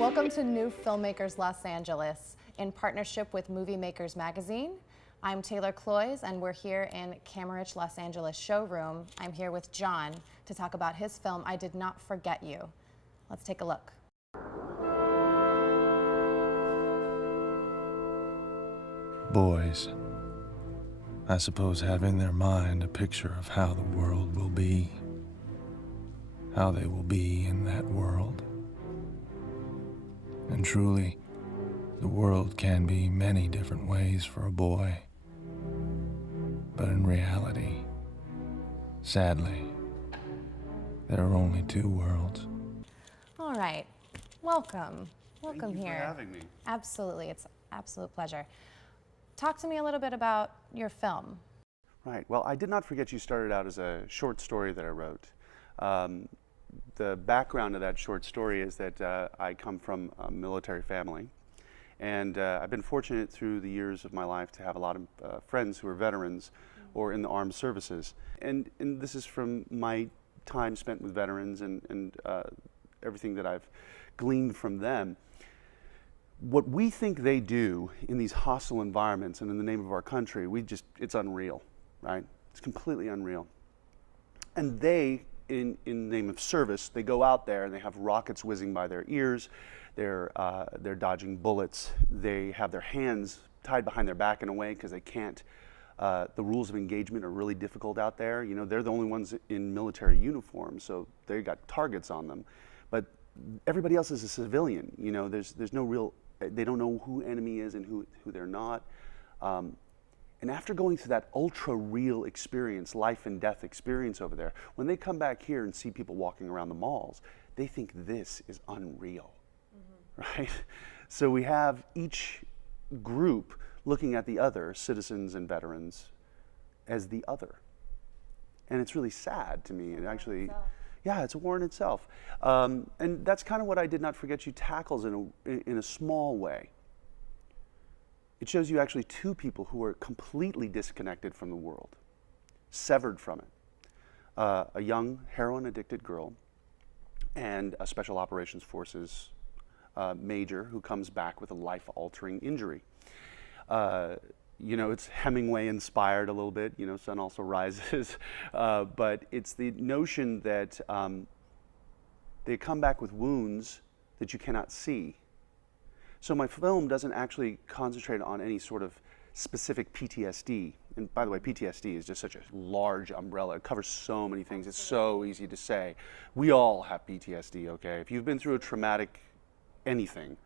Welcome to New Filmmakers Los Angeles in partnership with Movie Makers magazine. I'm Taylor Cloyes and we're here in Camerich Los Angeles showroom. I'm here with John to talk about his film, I Did Not Forget You. Let's take a look. Boys, I suppose, have in their mind a picture of how the world will be, how they will be in that world. And truly, the world can be many different ways for a boy. But in reality, sadly, there are only two worlds. All right, welcome. Welcome Thank you here. for having me. Absolutely, it's an absolute pleasure. Talk to me a little bit about your film. Right, well, I Did Not Forget You started out as a short story that I wrote. The background of that short story is that I come from a military family, and I've been fortunate through the years of my life to have a lot of friends who are veterans or in the armed services. And this is from my time spent with veterans and everything that I've gleaned from them. What we think they do in these hostile environments and in the name of our country, it's unreal, right? It's completely unreal. And they, in the name of service, they go out there and they have rockets whizzing by their ears, they're dodging bullets, they have their hands tied behind their back in a way because they can't, the rules of engagement are really difficult out there. You know, they're the only ones in military uniform, so they got targets on them. But everybody else is a civilian, you know, there's no real, they don't know who enemy is and who they're not. And after going through that ultra real experience, life and death experience over there, when they come back here and see people walking around the malls, they think this is unreal, right? So we have each group looking at the other, citizens and veterans, as the other. And it's really sad to me. And actually, yeah, it's a war in itself. And that's kind of what I Did Not Forget You tackles in a small way. It shows you actually two people who are completely disconnected from the world, severed from it. A young heroin-addicted girl and a Special Operations Forces major who comes back with a life-altering injury. You know, it's Hemingway-inspired a little bit, you know, Sun Also Rises, but it's the notion that they come back with wounds that you cannot see. So my film doesn't actually concentrate on any sort of specific PTSD. And by the way, PTSD is just such a large umbrella. It covers so many things. It's so easy to say. We all have PTSD, okay? If you've been through a traumatic anything,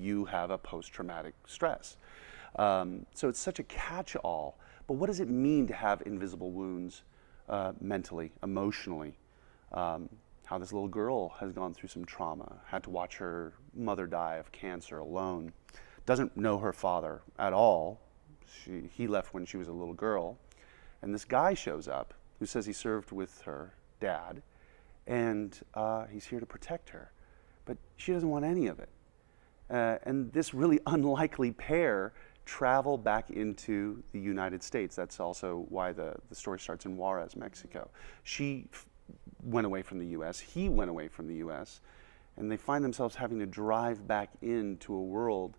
you have a post-traumatic stress. So it's such a catch-all. But what does it mean to have invisible wounds mentally, emotionally? How this little girl has gone through some trauma, had to watch her mother die of cancer alone, doesn't know her father at all. He left when she was a little girl. And this guy shows up who says he served with her dad, and he's here to protect her. But she doesn't want any of it. And this really unlikely pair travel back into the United States. That's also why the story starts in Juarez, Mexico. She went away from the US, he went away from the US, and they find themselves having to drive back into a world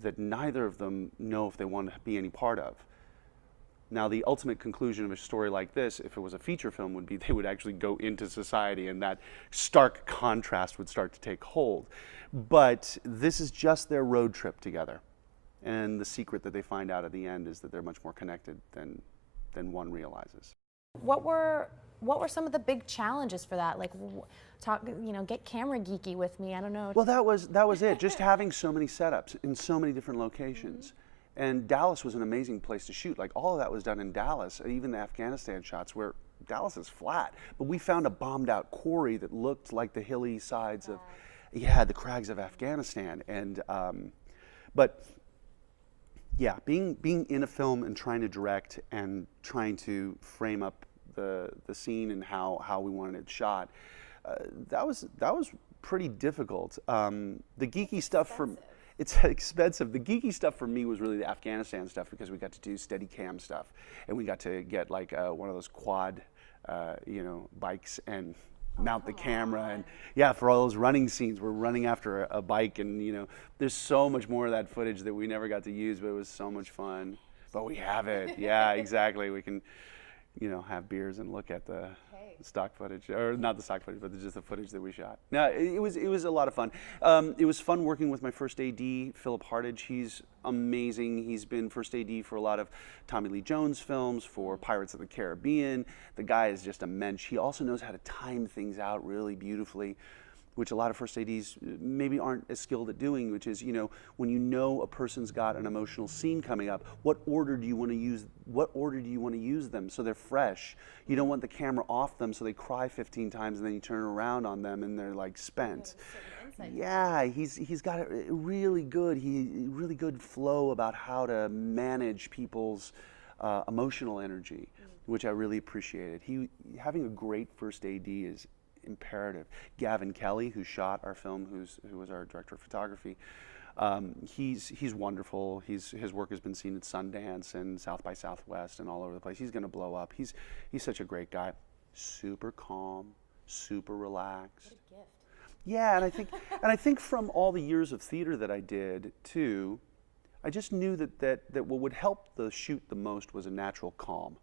that neither of them know if they want to be any part of. Now, the ultimate conclusion of a story like this, if it was a feature film, would be they would actually go into society and that stark contrast would start to take hold. But this is just their road trip together. And the secret that they find out at the end is that they're much more connected than one realizes. What were some of the big challenges for that? Like, get camera geeky with me. I don't know. Well, that was it. Just having so many setups in so many different locations, and Dallas was an amazing place to shoot. Like all of that was done in Dallas. Even the Afghanistan shots, where Dallas is flat, but we found a bombed-out quarry that looked like the hilly sides of, the crags of Afghanistan. And but yeah, being in a film and trying to direct and trying to frame up the scene and how we wanted it shot, that was pretty difficult. The geeky stuff it's expensive. The geeky stuff for me was really the Afghanistan stuff because we got to do steady cam stuff and we got to get like one of those quad, bikes and mount the camera, and yeah, for all those running scenes, we're running after a bike, and you know, there's so much more of that footage that we never got to use, but it was so much fun. But we have it. Yeah, exactly. We can, you know, have beers and look at the stock footage, or not the stock footage, but just the footage that we shot. No, it was a lot of fun. It was fun working with my first AD, Philip Hartage. He's amazing. He's been first AD for a lot of Tommy Lee Jones films, for Pirates of the Caribbean. The guy is just a mensch. He also knows how to time things out really beautifully, which a lot of first ADs maybe aren't as skilled at doing, which is, you know, when you know a person's got an emotional scene coming up, what order do you want to use them so they're fresh? You don't want the camera off them so they cry 15 times and then you turn around on them and they're like spent. Yeah, he's got a really good flow about how to manage people's emotional energy, which I really appreciated. Having a great first AD is imperative. Gavin Kelly, who shot our film, who was our director of photography, he's wonderful. His work has been seen at Sundance and South by Southwest and all over the place. He's going to blow up. He's such a great guy. Super calm, super relaxed. What a gift. Yeah, and I think from all the years of theater that I did too, I just knew that what would help the shoot the most was a natural calm.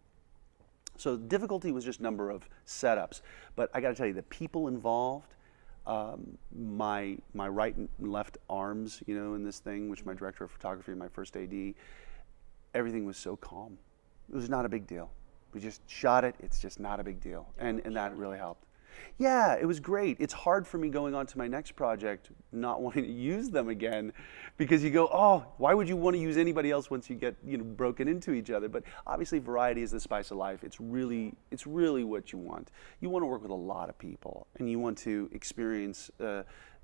So difficulty was just number of setups, but I got to tell you, the people involved, my right and left arms, you know, in this thing, which my director of photography and my first AD, everything was so calm. It was not a big deal. We just shot it. It's just not a big deal, and that really helped. Yeah, it was great. It's hard for me going on to my next project not wanting to use them again, because you go, oh, why would you want to use anybody else once you get, you know, broken into each other? But obviously variety is the spice of life. It's really what you want. You want to work with a lot of people, and you want to experience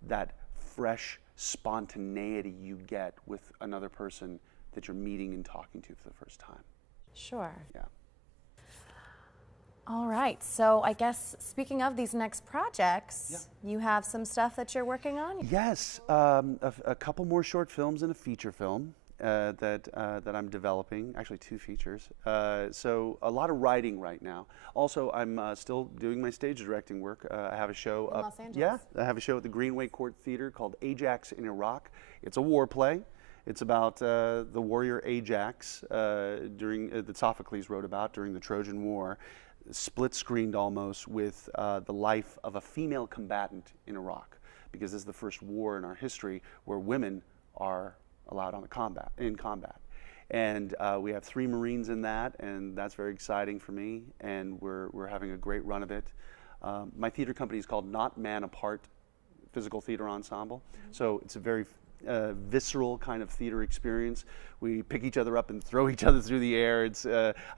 that fresh spontaneity you get with another person that you're meeting and talking to for the first time. Sure. Yeah. All right, so I guess speaking of these next projects, you have some stuff that you're working on? Yes, a couple more short films and a feature film that I'm developing, actually 2 features. So a lot of writing right now. Also, I'm still doing my stage directing work. I have a show in Los Angeles. Yeah, I have a show at the Greenway Court Theater called Ajax in Iraq. It's a war play. It's about the warrior Ajax that Sophocles wrote about during the Trojan War. Split-screened almost with the life of a female combatant in Iraq, because this is the first war in our history where women are allowed in combat. And we have 3 Marines in that, and that's very exciting for me, and we're having a great run of it. My theater company is called Not Man Apart Physical Theater Ensemble, so it's a very visceral kind of theater experience. We pick each other up and throw each other through the air.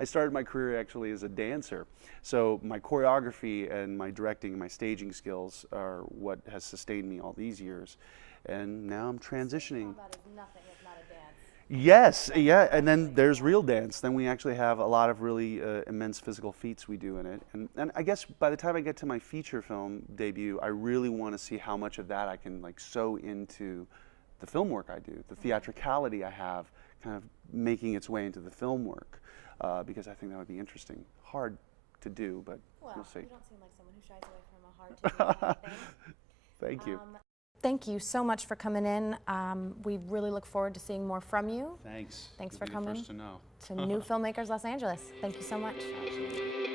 I started my career actually as a dancer, so my choreography and my directing and my staging skills are what has sustained me all these years, and now I'm transitioning. Combat is nothing if not a dance. Yes, yeah, and then there's real dance. Then we actually have a lot of really immense physical feats we do in it, and I guess by the time I get to my feature film debut, I really want to see how much of that I can like sew into the film work I do, the theatricality I have, kind of making its way into the film work, because I think that would be interesting. Hard to do, but we'll see. You don't seem like someone who shies away from a hard to do anything. Thank you. Thank you so much for coming in. We really look forward to seeing more from you. Thanks. Thanks You'll for be the coming first to know. to New Filmmakers Los Angeles. Thank you so much. Absolutely.